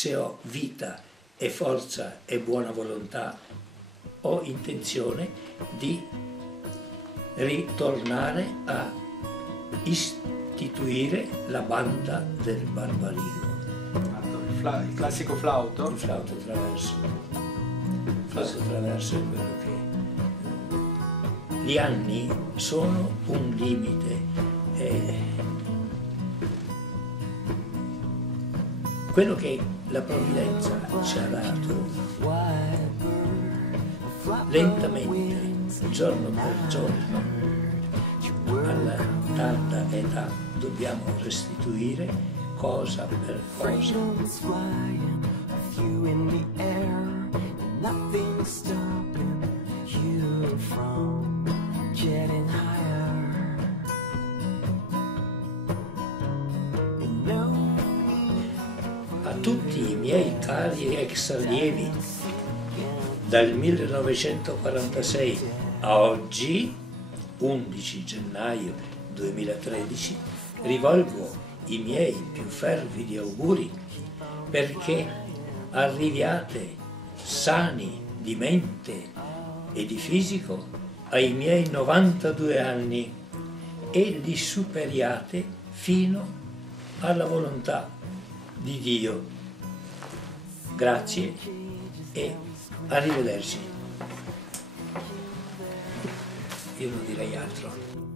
se ho vita e forza e buona volontà, ho intenzione di ritornare a istituire la banda del Barbarino. Il classico flauto? Il flauto traverso. Il flauto traverso è quello che... Gli anni sono un limite. Quello che la provvidenza ci ha dato lentamente, giorno per giorno, alla tarda età dobbiamo restituire cosa per cosa. A tutti i miei cari ex allievi, dal 1946 a oggi, 11 gennaio 2013, rivolgo i miei più fervidi auguri perché arriviate sani di mente e di fisico ai miei 92 anni e li superiate fino alla volontà di Dio. Grazie e arrivederci. Io non direi altro.